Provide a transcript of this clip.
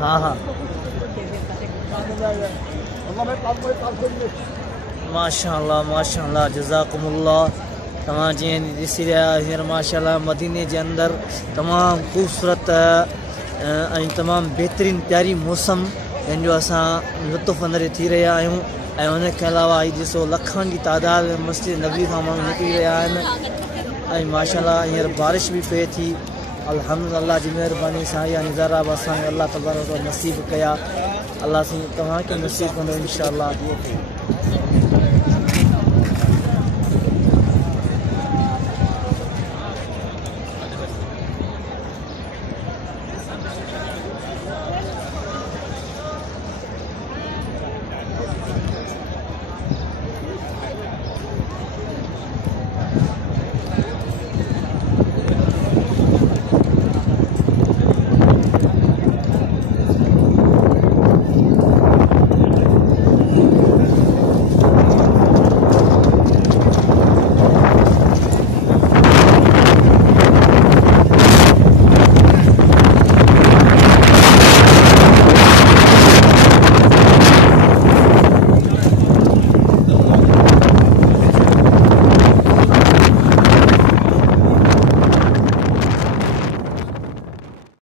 हाँ हाँ माशाअल्लाह माशाअल्लाह जज़ाकुमुल्लाह। तमाम जी ॾिसी रहा हींअर माशाअल्लाह मदीने जे अंदर तमाम ख़ूबसूरत तमाम बेहतरीन प्यारी मौसम जंहिंजो असां लुत्फ़ अंदरि थी रहा आहियूं। ऐं उनखे अलावा ही ॾिसो लखनि जी तादाद में मस्जिद नबी खां माण्हू निकिरी रहा आहिनि। ऐं माशाअल्लाह हींअर बारिश भी पए थी। अल्हम्दुलिल्लाह जी मेहरबानी सां इहा नज़ारा बि असांखे अल्लाह तबारक व तआला नसीब कया। अल्लाह तव्हांखे नसीब कंदो इंशाअल्लाह।